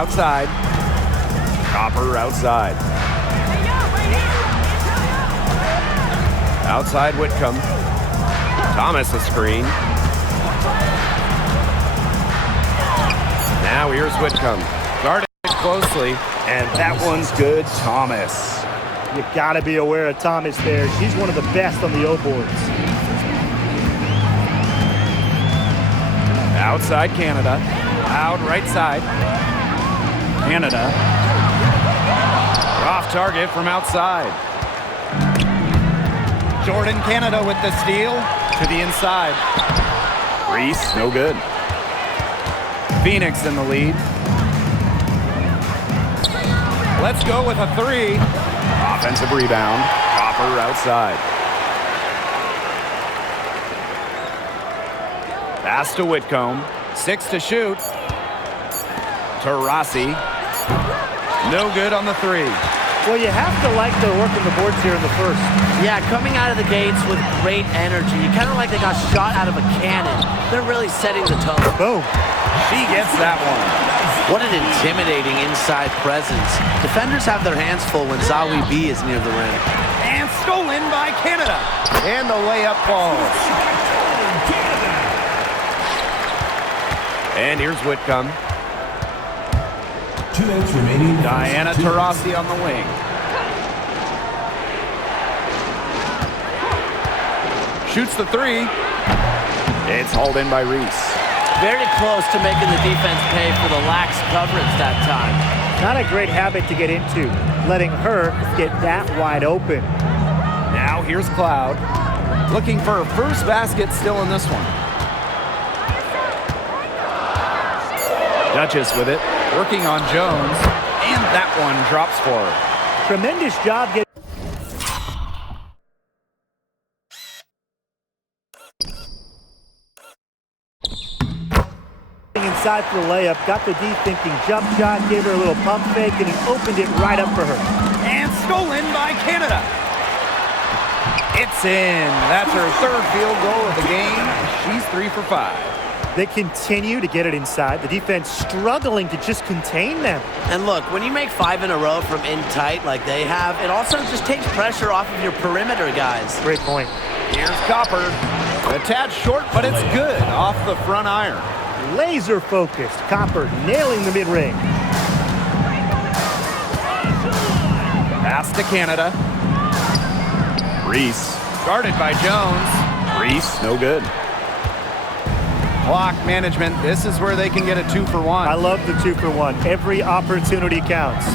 outside. Copper outside. Outside Whitcomb. Thomas a screen. Now here's Whitcomb. Guarded closely. And that one's good, Thomas. You gotta be aware of Thomas there. She's one of the best on the O-boards. Outside Canada. Out right side. Canada. Off target from outside. Jordan Canada with the steal to the inside. Reese, no good. Phoenix in the lead. Let's go with a three. Offensive rebound. Copper outside. Pass to Whitcomb. 6 to shoot. To Rossi. No good on the three. Well, you have to like their work on the boards here in the first. Yeah, coming out of the gates with great energy. Kind of like they got shot out of a cannon. They're really setting the tone. Boom. She gets that one. What an intimidating inside presence. Defenders have their hands full when Zawi B is near the rim. And stolen by Canada. And the layup falls. And here's Whitcomb. 2 minutes remaining. Diana Taurasi on the wing. Shoots the three. It's hauled in by Reese. Very close to making the defense pay for the lax coverage that time. Not a great habit to get into, letting her get that wide open. Now here's Cloud. Looking for her first basket still in this one. Duchess with it. Working on Jones. And that one drops for her. Tremendous job getting inside for the layup, got the D thinking jump shot, gave her a little pump fake, and he opened it right up for her. And stolen by Canada. It's in. That's her third field goal of the game. She's 3 for 5. They continue to get it inside. The defense struggling to just contain them. And look, when you make 5 in a row from in tight like they have, it also just takes pressure off of your perimeter guys. Great point. Here's Copper. A tad short, but it's good off the front iron. Laser focused. Copper nailing the mid-range. Pass to Canada. Reese. Guarded by Jones. Reese, no good. Clock management. This is where they can get a 2-for-1. I love the 2-for-1. Every opportunity counts.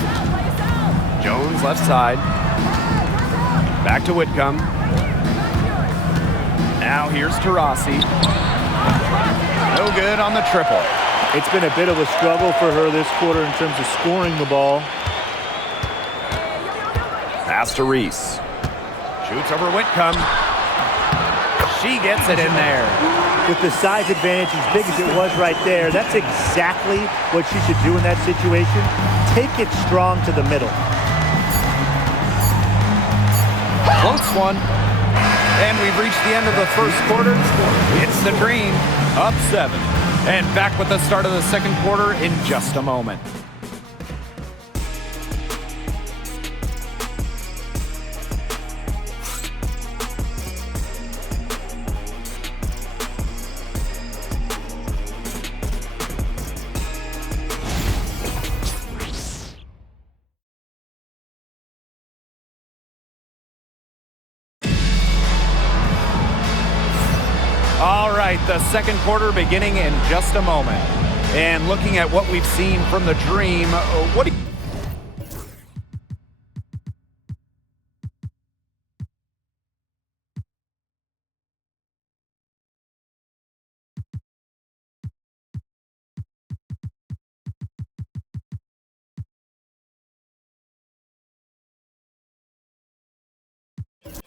Jones left side. Back to Whitcomb. Now here's Taurasi. No good on the triple. It's been a bit of a struggle for her this quarter in terms of scoring the ball. Pass to Reese. Shoots over Whitcomb. She gets it in there. With the size advantage as big as it was right there, that's exactly what she should do in that situation. Take it strong to the middle. Close one. And we've reached the end of the first quarter. It's the Dream, up 7. And back with the start of the second quarter in just a moment. All right, the second quarter beginning in just a moment. And looking at what we've seen from the Dream, what do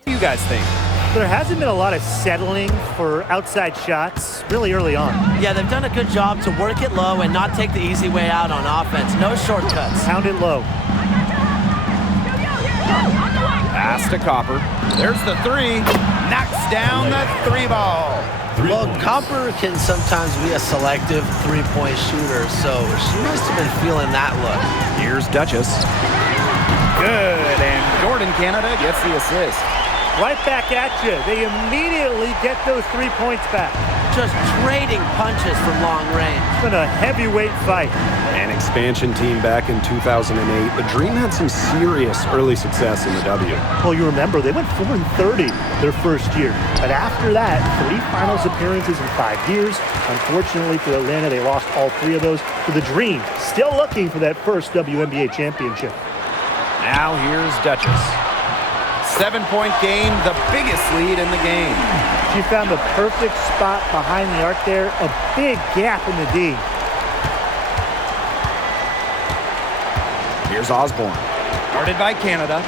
you guys think? There hasn't been a lot of settling for outside shots really early on. Yeah, they've done a good job to work it low and not take the easy way out on offense. No shortcuts. Pound it low. Pass to Copper. There's the three. Knocks down the 3 ball. Well, Copper can sometimes be a selective three-point shooter, so she must have been feeling that look. Here's Duchess. Good, and Jordan Canada gets the assist. Right back at you. They immediately get those 3 points back. Just trading punches from long range. It's been a heavyweight fight. An expansion team back in 2008. The Dream had some serious early success in the W. Well, you remember, they went 4-30 their first year. But after that, 3 finals appearances in 5 years. Unfortunately for Atlanta, they lost all 3 of those. For the Dream, still looking for that first WNBA championship. Now here's Duchess. 7-point game, the biggest lead in the game. She found the perfect spot behind the arc there. A big gap in the D. Here's Osborne. Guarded by Canada.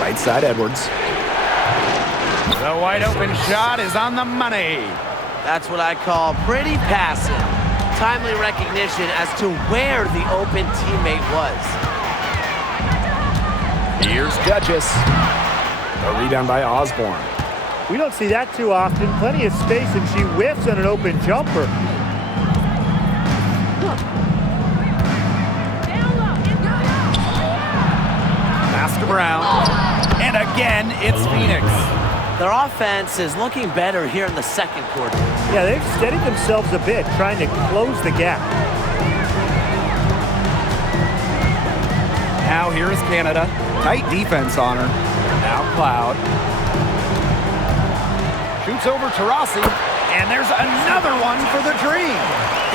Right side Edwards. The wide open shot is on the money. That's what I call pretty passive. Timely recognition as to where the open teammate was. Here's Duchess. A rebound by Osborne. We don't see that too often. Plenty of space, and she whiffs on an open jumper. Pass to Brown. And again, it's Phoenix. Their offense is looking better here in the second quarter. Yeah, they've steadied themselves a bit, trying to close the gap. Now here is Canada. Tight defense on her. Now Cloud. Shoots over to Rossi. And there's another one for the Dream.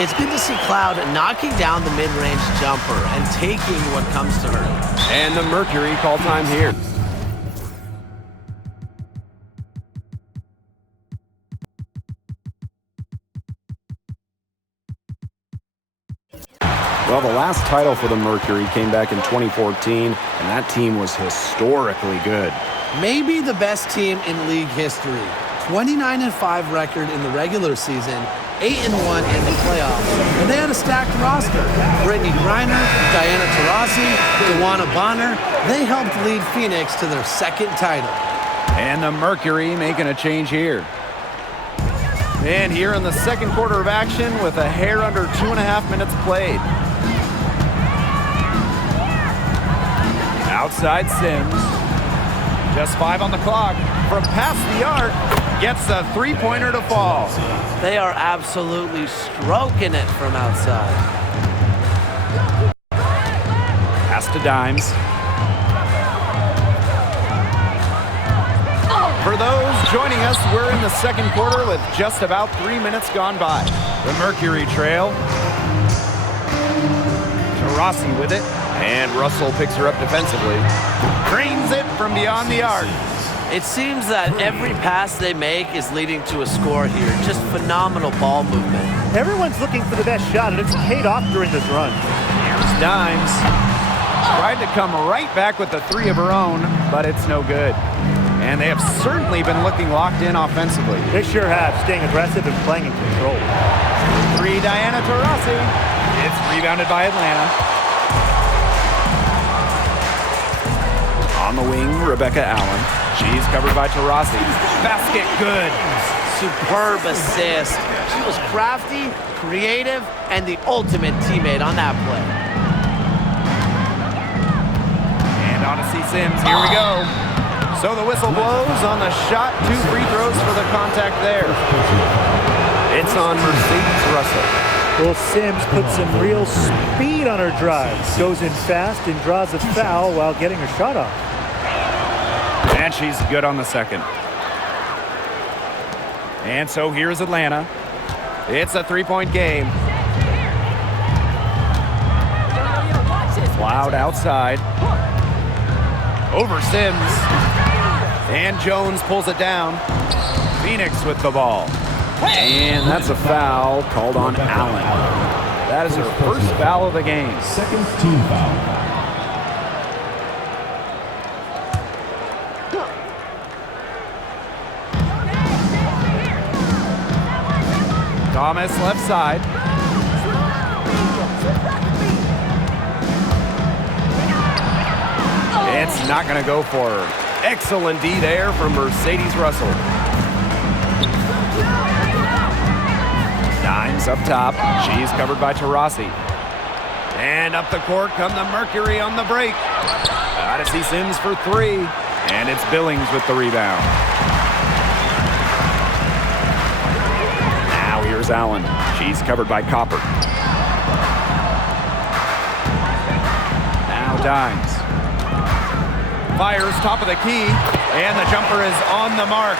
It's good to see Cloud knocking down the mid-range jumper and taking what comes to her. And the Mercury call time here. Well, the last title for the Mercury came back in 2014, and that team was historically good. Maybe the best team in league history. 29-5 record in the regular season, 8-1 in the playoffs. And they had a stacked roster. Brittany Griner, Diana Taurasi, DeWanna Bonner. They helped lead Phoenix to their second title. And the Mercury making a change here. And here in the second quarter of action with a hair under 2.5 minutes played. Outside Sims. Just 5 on the clock. From past the arc, gets a three-pointer to fall. They are absolutely stroking it from outside. Pass to Dimes. For those joining us, we're in the second quarter with just about 3 minutes gone by. The Mercury trail. Taurasi with it. And Russell picks her up defensively. Drains it from beyond the arc. It seems that every pass they make is leading to a score here. Just phenomenal ball movement. Everyone's looking for the best shot, and it's paid off during this run. Here's Dimes. Tried to come right back with the 3 of her own, but it's no good. And they have certainly been looking locked in offensively. They sure have, staying aggressive and playing in control. 3, Diana Taurasi. It's rebounded by Atlanta. On the wing, Rebecca Allen. She's covered by Taurasi. Basket good. Superb assist. She was crafty, creative, and the ultimate teammate on that play. And Odyssey Sims, here we go. So the whistle blows on the shot. 2 free throws for the contact there. It's on Mercedes Russell. Well, Sims puts some real speed on her drive. Goes in fast and draws a foul while getting her shot off. And she's good on the second. And so here's Atlanta. It's a 3-point game. Cloud outside. Over Sims. And Jones pulls it down. Phoenix with the ball. And that's a foul called on Allen. That is her first foul of the game. Second team foul. Thomas left side. It's not going to go for her. Excellent D there from Mercedes Russell. Sims up top. She's covered by Taurasi. And up the court come the Mercury on the break. Gotta see Sims for three. And it's Billings with the rebound. Now here's Allen. She's covered by Copper. Now Dimes. Fires top of the key. And the jumper is on the mark.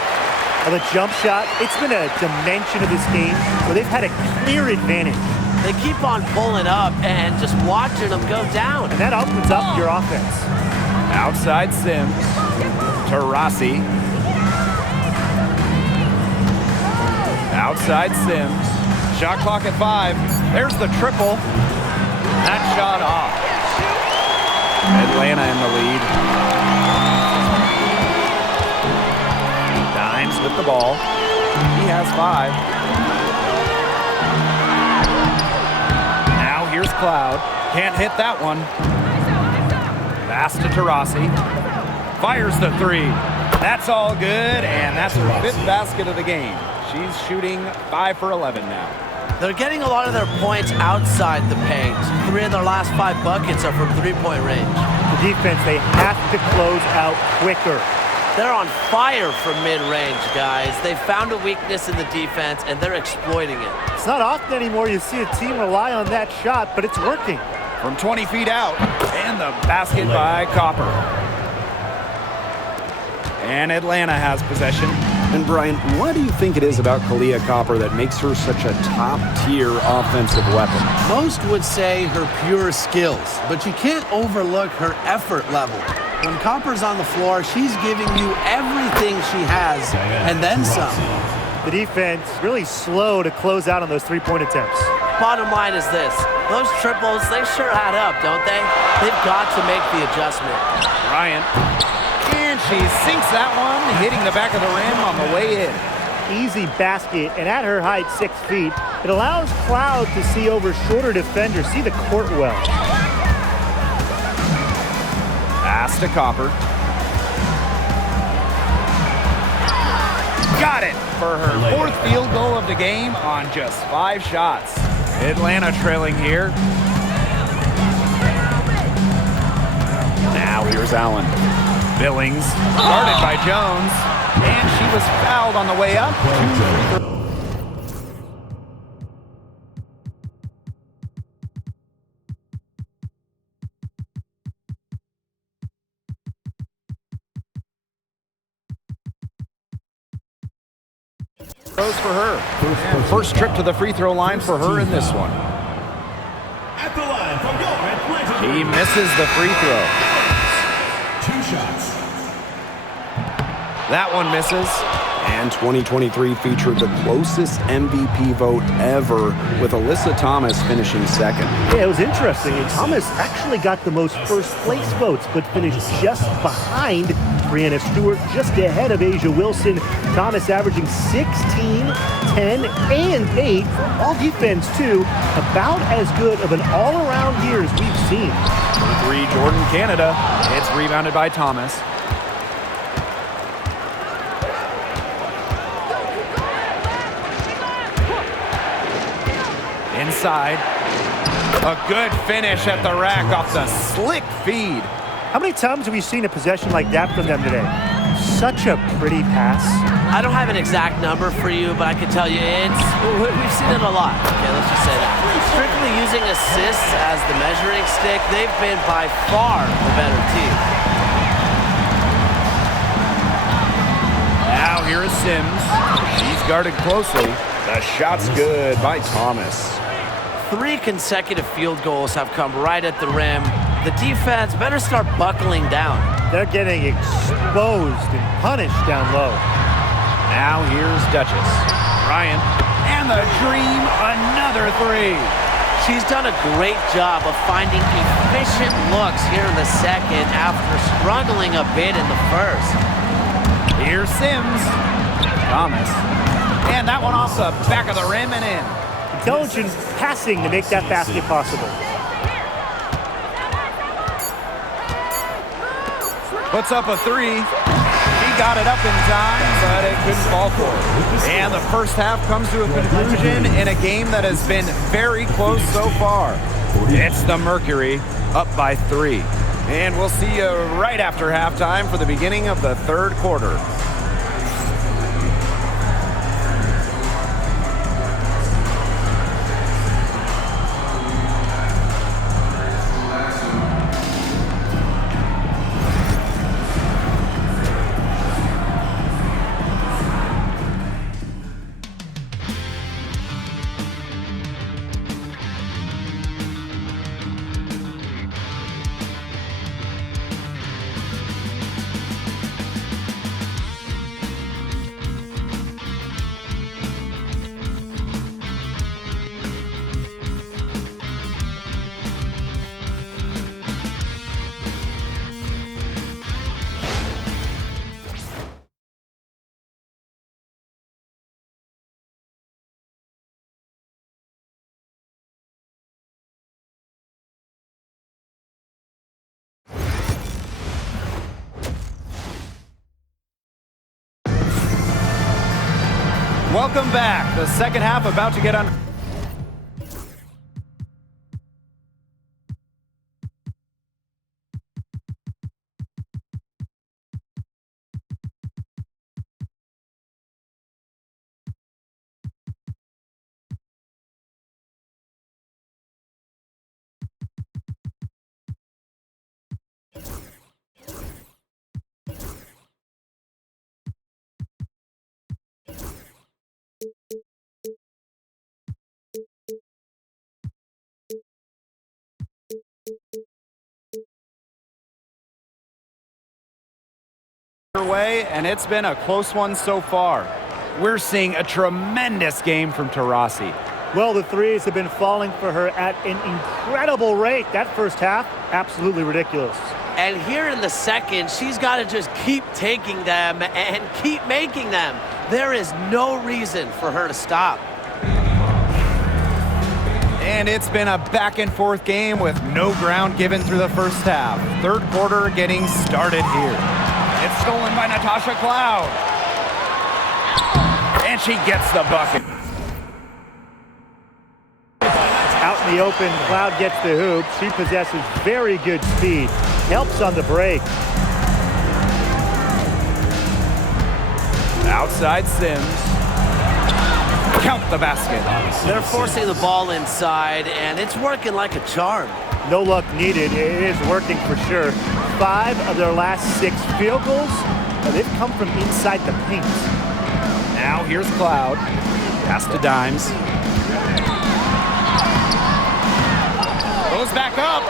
Well, the jump shot, it's been a dimension of this game where they've had a clear advantage. They keep on pulling up and just watching them go down. And that opens up your offense. Outside Sims. Taurasi. Outside Sims. Shot clock at 5. There's the triple. That shot off. Atlanta in the lead. Dimes with the ball. He has 5. Now here's Cloud. Can't hit that one. Pass to Taurasi. Fires the 3. That's all good, and that's her 5th basket of the game. She's shooting 5 for 11 now. They're getting a lot of their points outside the paint. 3 of their last 5 buckets are from three-point range. The defense, they have to close out quicker. They're on fire from mid-range, guys. They found a weakness in the defense, and they're exploiting it. It's not often anymore you see a team rely on that shot, but it's working. From 20 feet out, and the basket by Copper. And Atlanta has possession. And Brian, what do you think it is about Kahleah Copper that makes her such a top-tier offensive weapon? Most would say her pure skills, but you can't overlook her effort level. When Copper's on the floor, she's giving you everything she has, and then some. The defense really slow to close out on those three-point attempts. Bottom line is this. Those triples, they sure add up, don't they? They've got to make the adjustment. Bryant. And she sinks that one, hitting the back of the rim on the way in. Easy basket, and at her height, 6 feet, it allows Cloud to see over shorter defenders, see the court well. Pass to Copper. Got it for her 4th field goal of the game on just 5 shots. Atlanta trailing here. Now here's Allen. Billings, guarded by Jones, and she was fouled on the way up. 2 free throws. For her. And first trip to the free throw line for her in this one. At the line from Atlanta. She misses the free throw. 2 shots. That one misses. And 2023 featured the closest MVP vote ever, with Alyssa Thomas finishing 2nd. Yeah, it was interesting. And Thomas actually got the most first-place votes, but finished just behind Brianna Stewart, just ahead of Asia Wilson. Thomas averaging 16, 10, and 8. All defense, too. About as good of an all-around year as we've seen. 3 Jordan Canada. It's rebounded by Thomas. Inside. A good finish at the rack off the slick feed. How many times have we seen a possession like that from them today? Such a pretty pass. I don't have an exact number for you, but I can tell you we've seen it a lot. Okay, let's just say that. Strictly using assists as the measuring stick, they've been by far the better team. Now here is Sims. She's guarded closely. The shot's good by Thomas. 3 consecutive field goals have come right at the rim. The defense better start buckling down. They're getting exposed and punished down low. Now here's Duchess. Ryan. And the dream, another 3. She's done a great job of finding efficient looks here in the second after struggling a bit in the first. Here's Sims. Thomas. And that one off the back of the rim and in. Intelligent passing to make that basket possible. Puts up a 3. She got it up in time, but it couldn't fall for it. And the first half comes to a conclusion in a game that has been very close so far. It's the Mercury up by 3. And we'll see you right after halftime for the beginning of the third quarter. Welcome back. The second half about to get on. Way, and it's been a close one so far. We're seeing a tremendous game from Taurasi. Well, the threes have been falling for her at an incredible rate. That first half, absolutely ridiculous. And here in the second, she's got to just keep taking them and keep making them. There is no reason for her to stop. And it's been a back and forth game with no ground given through the first half. Third quarter getting started here. It's stolen by Natasha Cloud. And she gets the bucket. Out in the open, Cloud gets the hoop. She possesses very good speed. Helps on the break. Outside Sims. Count the basket. They're forcing the ball inside, and it's working like a charm. No luck needed. It is working for sure. 5 of their last 6 field goals, they've come from inside the paint. Now here's Cloud. Pass to Dimes. Goes back up.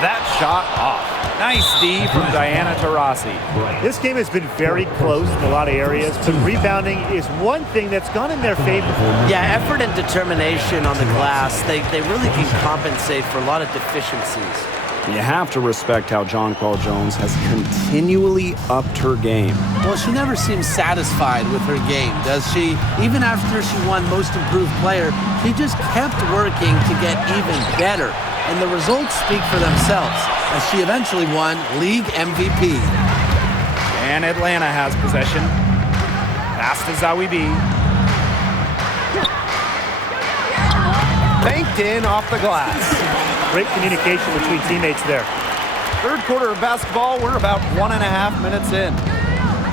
That shot off. Nice D from Diana Taurasi. This game has been very close in a lot of areas, but rebounding is one thing that's gone in their favor. Yeah, effort and determination on the glass, they really can compensate for a lot of deficiencies. You have to respect how Jonquel Jones has continually upped her game. Well, she never seems satisfied with her game, does she? Even after she won Most Improved Player, she just kept working to get even better. And the results speak for themselves, as she eventually won League MVP. And Atlanta has possession. Pass to Zawi B. Banked in off the glass. Great communication between teammates there. Third quarter of basketball, we're about 1.5 minutes in.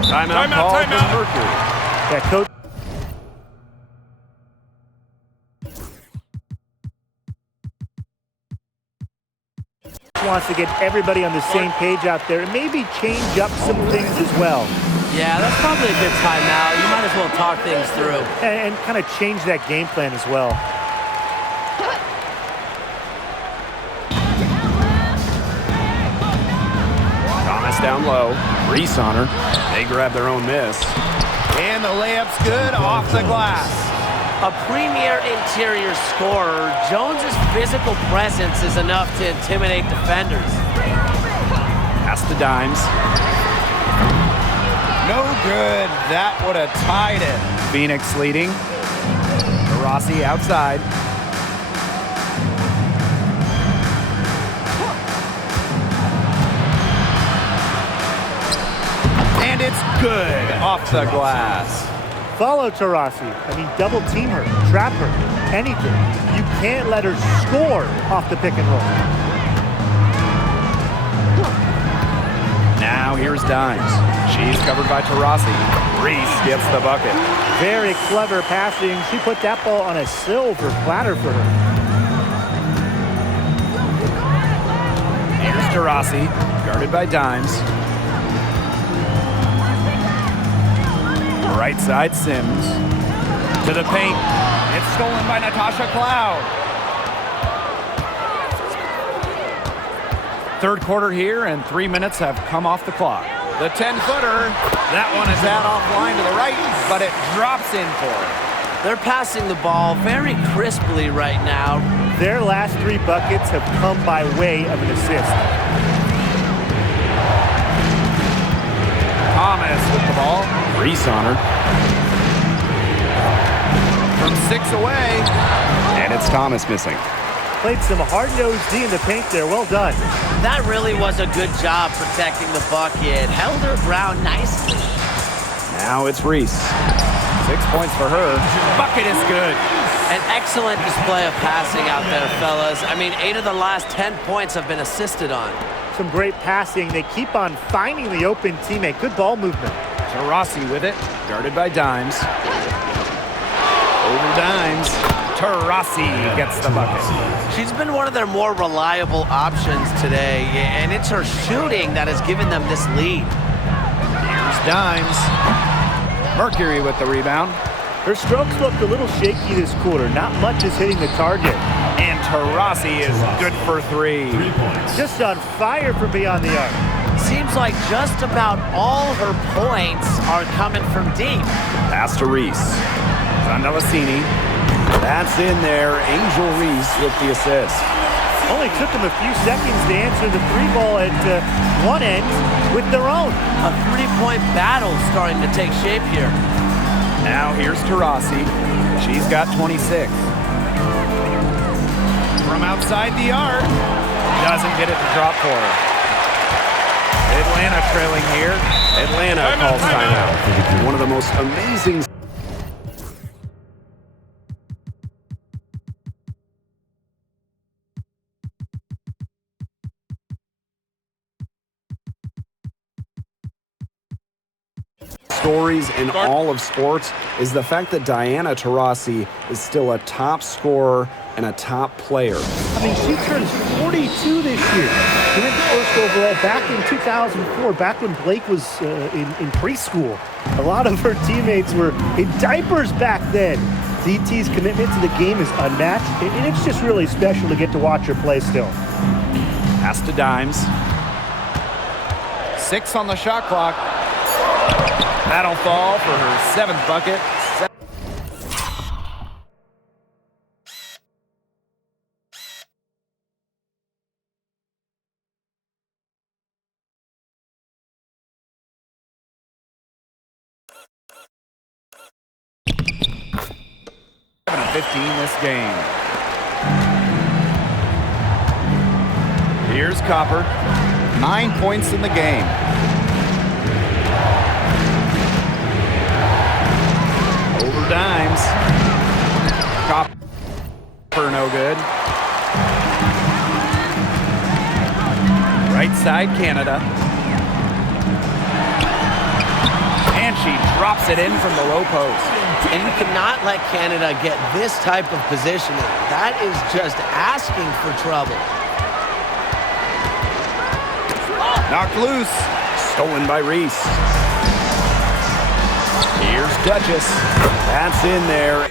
Timeout call from Mercury. Yeah, coach wants to get everybody on the same page out there and maybe change up some things as well. Yeah, that's probably a good timeout. You might as well talk things through. And kind of change that game plan as well. Thomas down low. Reese on her. They grab their own miss. And the layup's good off the glass. A premier interior scorer, Jones's physical presence is enough to intimidate defenders. Pass to Dimes. No good. That would have tied it. Phoenix leading. Rossi outside. And it's good off the glass. Follow Taurasi. Double team her, trap her, anything. You can't let her score off the pick and roll. Now here's Dimes. She's covered by Taurasi. Reese gets the bucket. Very clever passing. She put that ball on a silver platter for her. Here's Taurasi, guarded by Dimes. Right side Sims. To the paint. It's stolen by Natasha Cloud. Third quarter here, and 3 minutes have come off the clock. The 10-footer. That one is out offline to the right, but it drops in for her. They're passing the ball very crisply right now. Their last 3 buckets have come by way of an assist. Thomas with the ball. Reese on her. From 6 away. And it's Thomas missing. Played some hard-nosed D in the paint there. Well done. That really was a good job protecting the bucket. Held her ground nicely. Now it's Reese. 6 points for her. Bucket is good. An excellent display of passing out there, fellas. 8 of the last 10 points have been assisted on. Some great passing. They keep on finding the open teammate. Good ball movement. Taurasi with it, guarded by Dimes. Over Dimes. Taurasi gets the bucket. She's been one of their more reliable options today, and it's her shooting that has given them this lead. Here's Dimes. Mercury with the rebound. Her strokes looked a little shaky this quarter. Not much is hitting the target. And Taurasi is good for 3. 3 points. Just on fire from beyond the arc. Seems like just about all her points are coming from deep. Pass to Reese. Zandalasini. That's in there. Angel Reese with the assist. Only took them a few seconds to answer the 3-ball at one end with their own. A 3-point battle starting to take shape here. Now here's Taurasi. She's got 26. From outside the arc. Doesn't get it to drop for her. Atlanta trailing here. Atlanta calls timeout. One of the most amazing stories in all of sports is the fact that Diana Taurasi is still a top scorer and a top player. She turns 42 this year. She went first overall back in 2004, back when Blake was in preschool. A lot of her teammates were in diapers back then. DT's commitment to the game is unmatched, and it's just really special to get to watch her play still. Pass to Dimes. 6 on the shot clock. That'll fall for her 7th bucket. And 15 this game. Here's Copper. 9 points in the game. Over Dimes. Copper no good. Right side Canada. And she drops it in from the low post. And you cannot let Canada get this type of positioning. That is just asking for trouble. Knocked loose. Stolen by Reese. Here's Duchess. That's in there.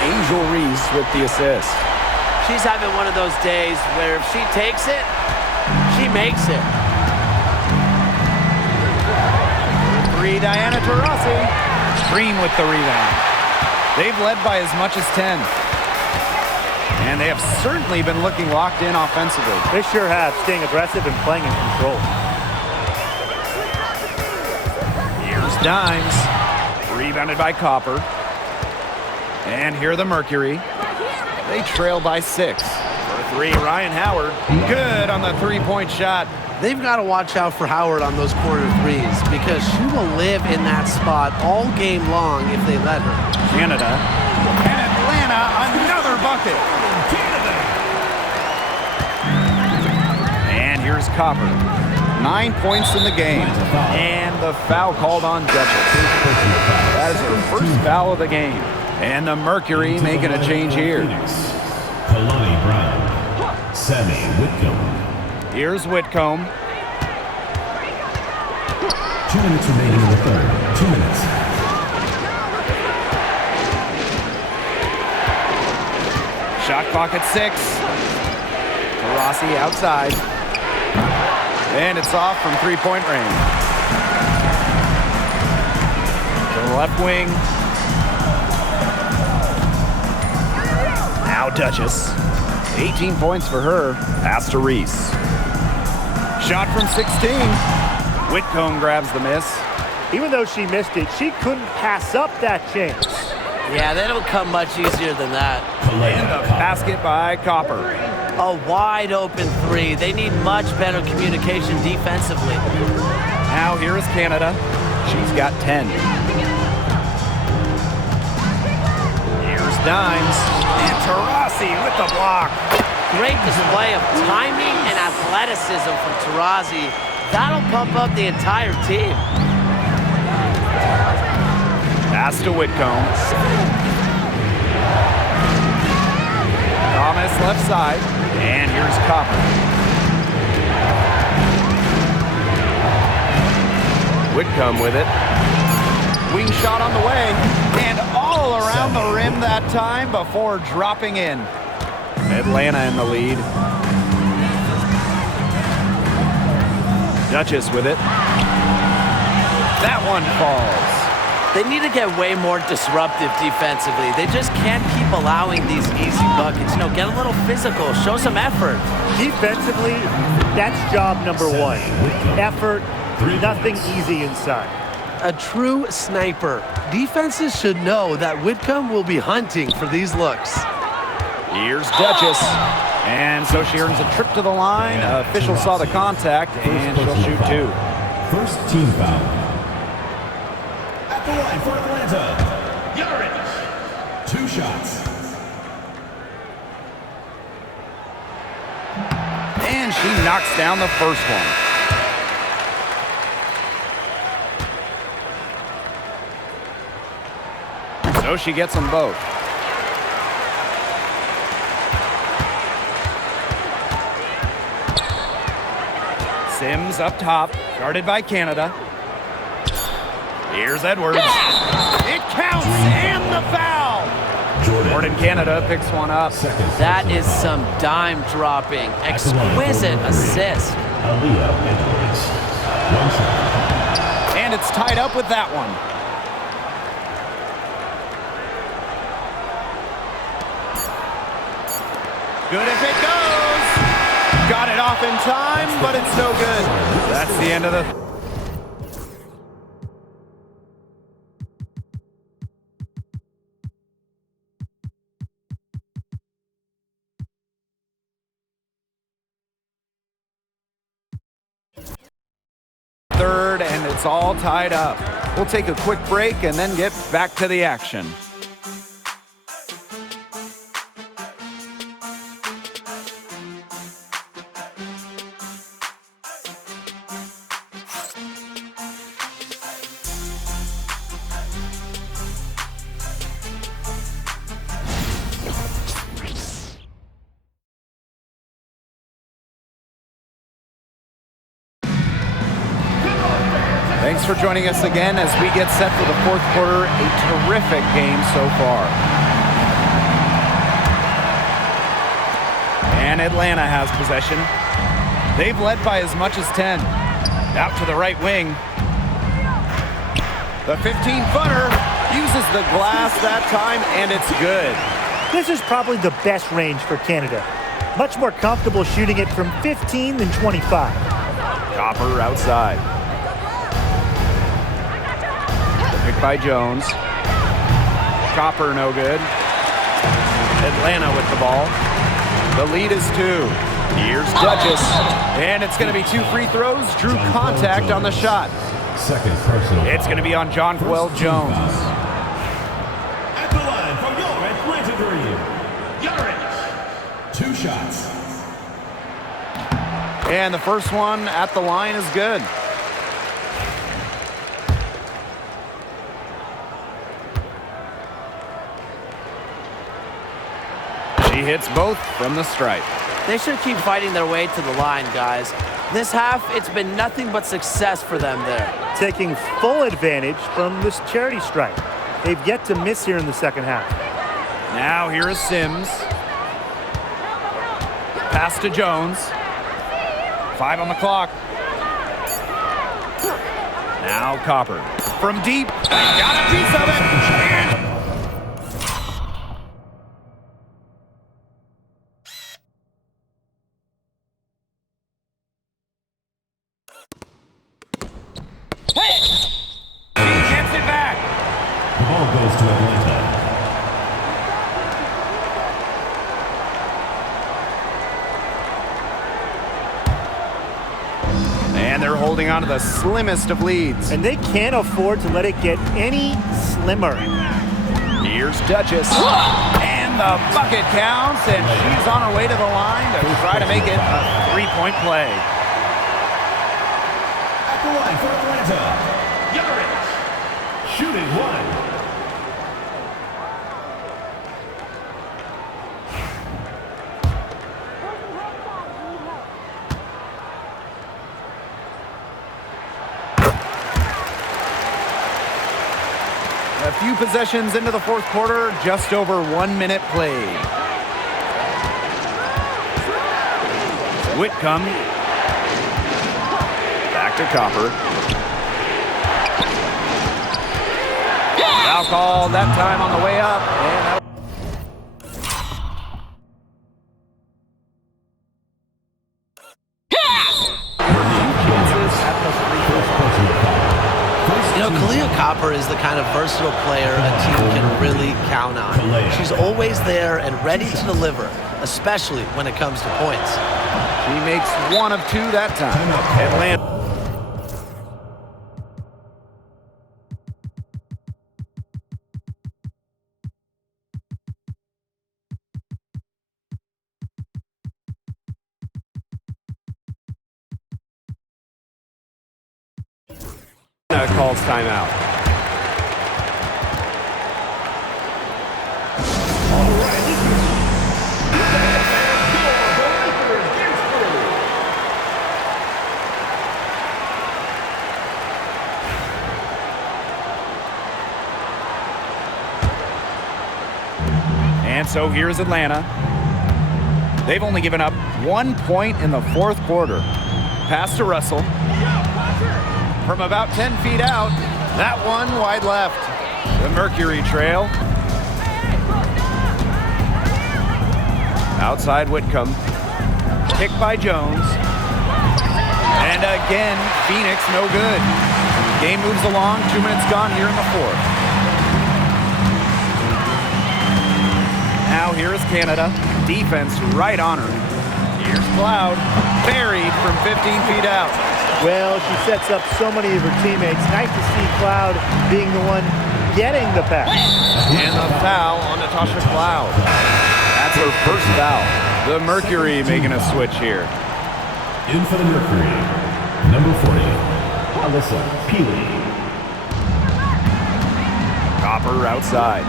Angel Reese with the assist. She's having one of those days where if she takes it, She makes it. 3, Diana Taurasi. Green with the rebound. They've led by as much as 10. And they have certainly been looking locked in offensively. They sure have, staying aggressive and playing in control. Here's Dimes. Rebounded by Copper. And here the Mercury. They trail by 6. For 3, Ryan Howard. Good on the three-point shot. They've got to watch out for Howard on those corner threes because she will live in that spot all game long if they let her. Canada. And Atlanta, another bucket. And here's Copper. 9 points in the game. And the foul called on Duchess. That is her first foul of the game. And the Mercury making a change here. Kalani Brown. Sammy Whitcomb. Here's Whitcomb. 2 minutes remaining in the third. 2 minutes. Shot clock at 6. Taurasi outside. And it's off from three-point range. To the left wing. Now Duchess. 18 points for her. Pass to Reese. Shot from 16. Whitcomb grabs the miss. Even though she missed it, she couldn't pass up that chance. Yeah, they don't come much easier than that. And the basket by Copper. A wide open 3. They need much better communication defensively. Now here is Canada. She's got 10. Here's Dimes. And Taurasi with the block. Great display of timing and athleticism from Taurasi. That'll pump up the entire team. Pass to Whitcomb. Thomas left side. And here's Copper. Whitcomb with it. Wing shot on the way. And all around the rim that time before dropping in. Atlanta in the lead. Duchess with it. That one falls. They need to get way more disruptive defensively. They just can't keep allowing these easy buckets. You know, get a little physical, show some effort. Defensively, that's job number 1. Effort, nothing easy inside. A true sniper. Defenses should know that Whitcomb will be hunting for these looks. Here's Duchess. And so she earns a trip to the line. Officials saw the contact, and she'll shoot 2. First team foul. At the line for Atlanta. Yarich. 2 shots. And she knocks down the first one. So she gets them both. Sims up top, guarded by Canada. Here's Edwards. It counts, and the foul. Jordan Canada picks one up. That is some dime dropping. Exquisite assist. And it's tied up with that one. Good if it goes. Got it off in time, but it's no good. That's the end of the... Third, and it's all tied up. We'll take a quick break and then get back to the action. Thanks for joining us again as we get set for the fourth quarter. A terrific game so far. And Atlanta has possession. They've led by as much as 10. Out to the right wing. The 15-footer uses the glass that time, and it's good. This is probably the best range for Canada. Much more comfortable shooting it from 15 than 25. Copper outside. Picked by Jones. Copper no good. Atlanta with the ball. The lead is 2. Here's Duchess. And it's going to be 2 free throws. Drew contact on the shot. Second personal. It's going to be on Jonquel Jones. At the line from Yarmouth, 2 shots. And the first one at the line is good. She hits both from the stripe. They should keep fighting their way to the line, guys. This half, it's been nothing but success for them there. Taking full advantage from this charity stripe. They've yet to miss here in the second half. Now here is Sims. Pass to Jones. 5 on the clock. Now Copper. From deep. Got a piece of it. The ball goes to Atlanta. And they're holding on to the slimmest of leads. And they can't afford to let it get any slimmer. Here's Duchess. And the bucket counts, and she's on her way to the line to try to make it a 3-point play. At the line for Atlanta, shooting 1. A few possessions into the fourth quarter, just over 1 minute played. Whitcomb. Back to Copper. Foul call that time on the way up. And You know, Kalia Copper is the kind of versatile player a team can really count on. She's always there and ready to deliver, especially when it comes to points. she makes 1 of 2 that time. Atlanta. Calls timeout. And so here's Atlanta. They've only given up 1 point in the fourth quarter. Pass to Russell. From about 10 feet out, that one wide left. The Mercury trail. Outside Whitcomb. Kick by Jones. And again, Phoenix no good. Game moves along, 2 minutes gone here in the fourth. Now here is Canada. Defense right on her. Here's Cloud. Buried from 15 feet out. Well, she sets up so many of her teammates. Nice to see Cloud being the one getting the pass. And the foul on Natasha Cloud. That's her first foul. The Mercury making a switch here. In for the Mercury, number 40, Alyssa Peely. Copper outside.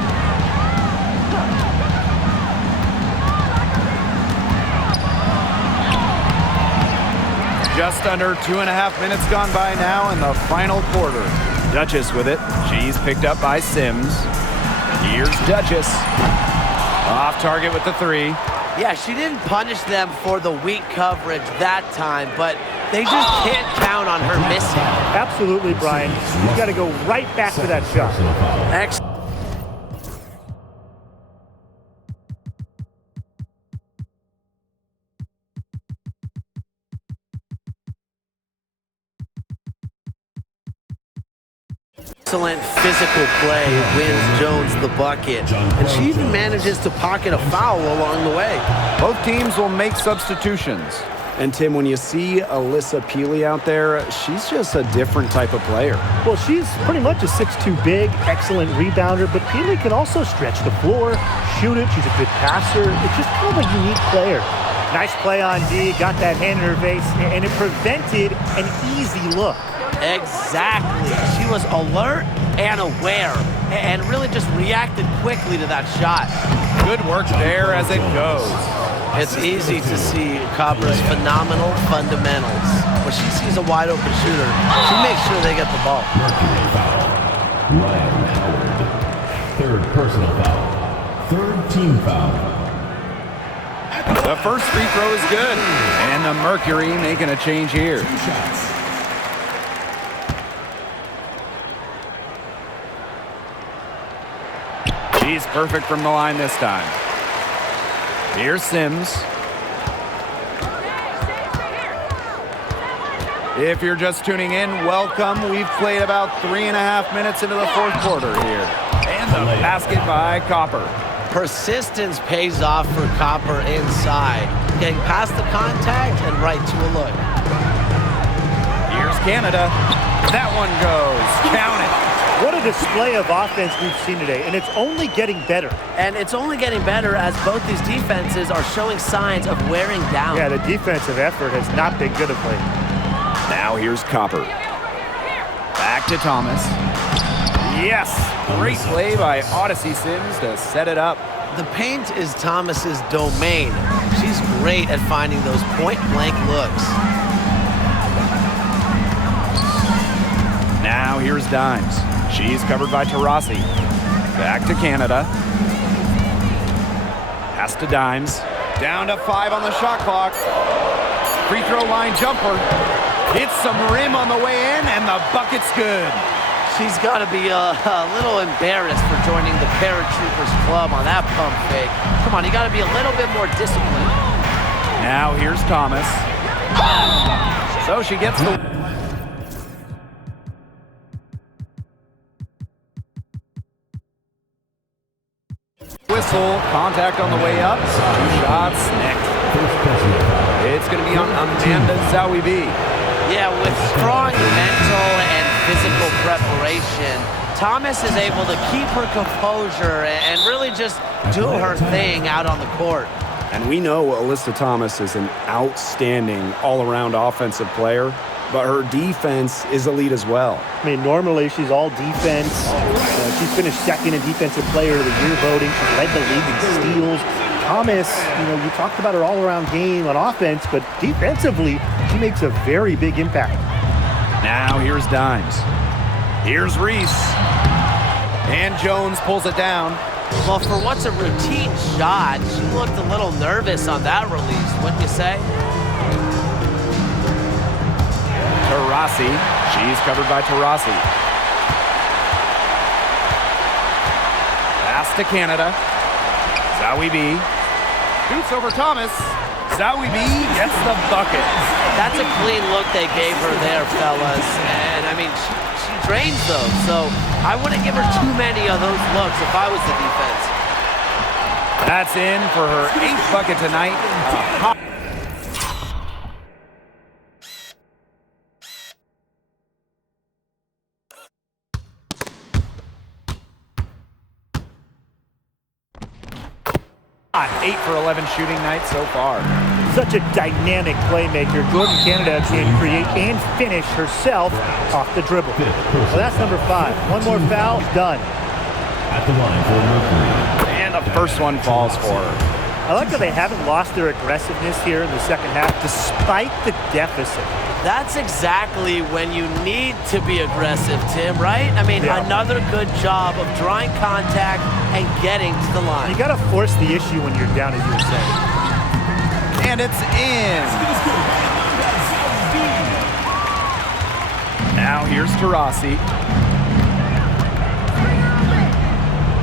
Just under 2.5 minutes gone by now in the final quarter. Duchess with it. She's picked up by Sims. Here's Duchess. Off target with the 3. Yeah, she didn't punish them for the weak coverage that time, but they just can't count on her missing. Absolutely, Brian. You've got to go right back to that shot. Excellent physical play wins Jones the bucket, and she even manages to pocket a foul along the way. Both teams will make substitutions. And Tim, when you see Alyssa Peely out there, she's just a different type of player. Well, she's pretty much a 6'2" big, excellent rebounder, but Peely can also stretch the floor, shoot it. She's a good passer. It's just kind of a unique player. Nice play on D, got that hand in her face, and it prevented an easy look. Exactly. She was alert and aware and really just reacted quickly to that shot. Good work there as it goes. It's easy to see Copper's phenomenal fundamentals. When she sees a wide open shooter, she makes sure they get the ball. Mercury foul. Ryan Howard. Third personal foul. Third team foul. The first free throw is good. And the Mercury making a change here. She's perfect from the line this time. Here's Sims. If you're just tuning in, welcome. We've played about 3.5 minutes into the fourth quarter here. And the basket by Copper. Persistence pays off for Copper inside. Getting past the contact and right to a look. Here's Canada. That one goes. Count it. What a display of offense we've seen today, and it's only getting better. And it's only getting better as both these defenses are showing signs of wearing down. Yeah, the defensive effort has not been good of late. Now here's Copper. Back to Thomas. Yes, great play by Odyssey Sims to set it up. The paint is Thomas's domain. She's great at finding those point-blank looks. Now here's Dimes. She's covered by Taurasi. Back to Canada. Pass to Dimes. Down to 5 on the shot clock. Free throw line jumper. Hits some rim on the way in, and the bucket's good. She's got to be a little embarrassed for joining the Paratroopers Club on that pump fake. Come on, you got to be a little bit more disciplined. Now here's Thomas. So she gets the... Whistle, contact on the way up. 2 shots next. It's going to be on Amanda Zawibi. Yeah, with strong mental and physical preparation, Thomas is able to keep her composure and really just do her thing out on the court. And we know Alyssa Thomas is an outstanding all-around offensive player, but her defense is elite as well. I mean, normally she's all defense. She's finished second in Defensive Player of the Year voting. She's led the league in steals. Thomas, you talked about her all-around game on offense, but defensively, she makes a very big impact. Now here's Dimes. Here's Reese. And Jones pulls it down. Well, for what's a routine shot, she looked a little nervous on that release, wouldn't you say? Taurasi. She's covered by Taurasi. Pass to Canada. Zawibi. Shoots over Thomas. Zawibi gets the bucket. That's a clean look they gave her there, fellas. And, I mean, she drains those. So I wouldn't give her too many of those looks if I was the defense. That's in for her 8th bucket tonight. On 8 for 11 shooting night so far. Such a dynamic playmaker. Jordan Canada can create and finish herself off the dribble. Well, that's number 5. One more foul, done. At the line for Mercury. And the first one falls for her. I like that they haven't lost their aggressiveness here in the second half, despite the deficit. That's exactly when you need to be aggressive, Tim, right? I mean, another good job of drawing contact and getting to the line. You got to force the issue when you're down, as you were saying. And it's in. Now here's Taurasi.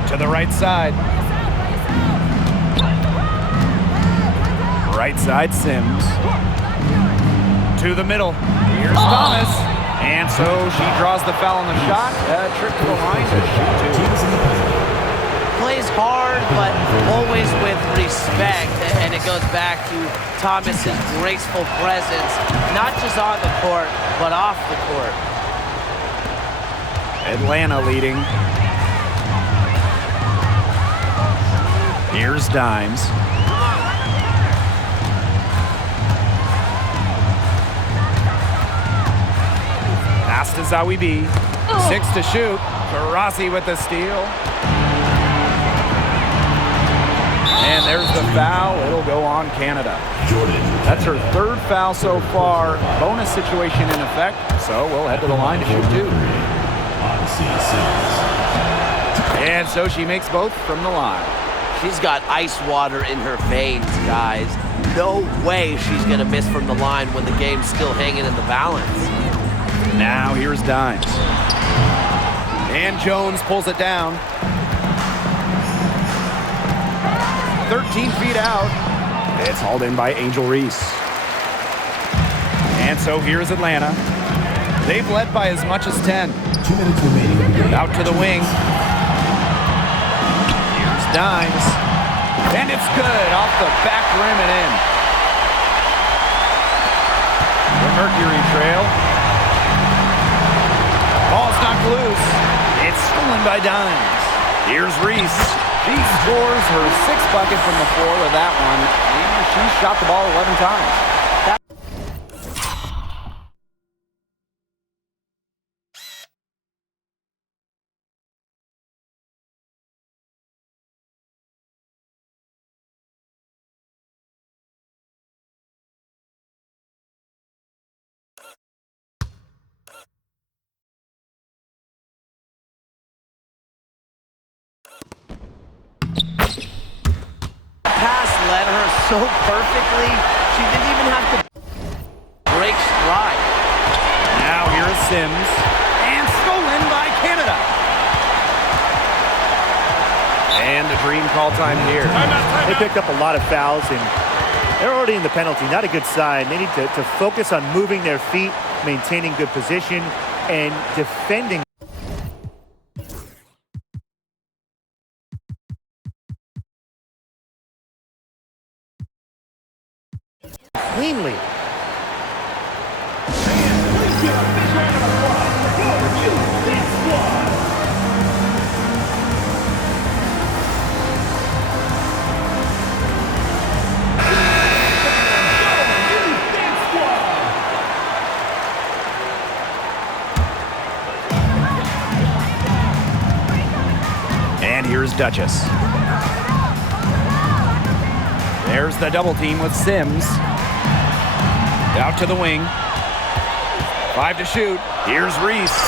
To the right side. Right side Sims. To the middle. Here's Thomas. And so she draws the foul on the shot. Trip to the line to shoot two. Plays hard, but always with respect. And it goes back to Thomas's graceful presence, not just on the court, but off the court. Atlanta leading. Here's Dimes. Pass to Zawi B. 6 to shoot. Taurasi with the steal. And there's the foul. It'll go on Canada. That's her third foul so far. Bonus situation in effect. So we'll head to the line to shoot two. And so she makes both from the line. She's got ice water in her veins, guys. No way she's going to miss from the line when the game's still hanging in the balance. Now here's Dimes. And Jones pulls it down. 13 feet out. It's hauled in by Angel Reese. And so here's Atlanta. They've led by as much as 10. 2 minutes remaining. Out to the wing. Here's Dimes. And it's good off the back rim and in. The Mercury trail. Ball's knocked loose. It's stolen by Dimes. Here's Reese. She scores her 6th bucket from the floor with that one. And she shot the ball 11 times. Pass led her so perfectly, she didn't even have to break stride. Now here's Sims. And stolen by Canada. And the Dream call time here. They picked up a lot of fouls, and they're already in the penalty. Not a good sign. They need to focus on moving their feet, maintaining good position, and defending. Cleanly. And here's Duchess. There's the double team with Sims. Out to the wing. 5 to shoot. Here's Reese.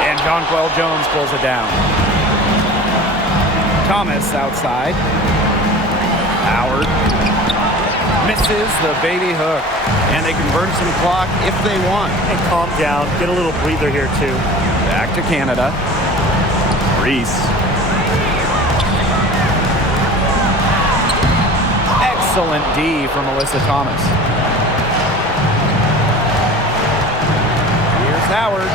And Jonquel Jones pulls it down. Thomas outside. Howard misses the baby hook. And they can burn some clock if they want. And calm down. Get a little breather here, too. Back to Canada. Reese. Excellent D from Alyssa Thomas. Here's Howard.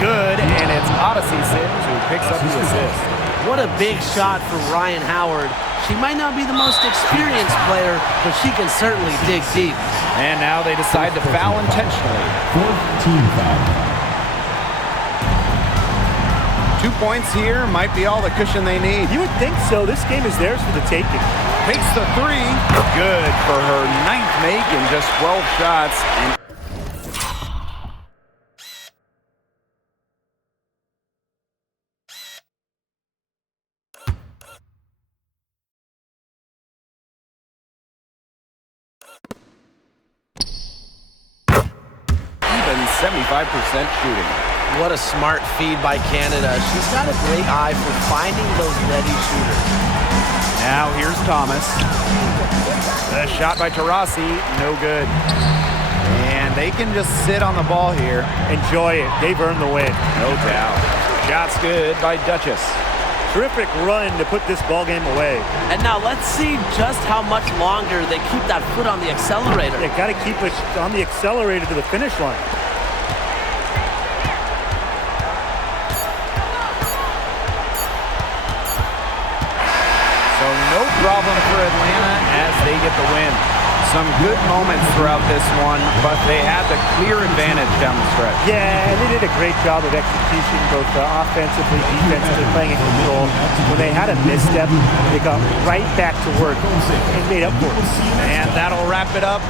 Good, and it's Odyssey Sims who picks up the assist. What a big shot for Ryan Howard. She might not be the most experienced player, but she can certainly dig deep. And now they decide to foul intentionally. 4th team foul. 2 points here might be all the cushion they need. You would think so. This game is theirs for the taking. Takes the 3. Good for her 9th make in just 12 shots. And even 75% shooting. What a smart feed by Canada. She's got a great eye for finding those ready shooters. Now here's Thomas. The shot by Taurasi, no good. And they can just sit on the ball here. Enjoy it. They've earned the win. No doubt. Shot's good by Duchess. Terrific run to put this ball game away. And now let's see just how much longer they keep that foot on the accelerator. They got to keep it on the accelerator to the finish line. So no problem for Atlanta as they get the win. Some good moments throughout this one, but they had the clear advantage down the stretch. Yeah, and they did a great job of execution, both offensively, defensively, playing in control. When they had a misstep, they got right back to work and made up for it. And that'll wrap it up.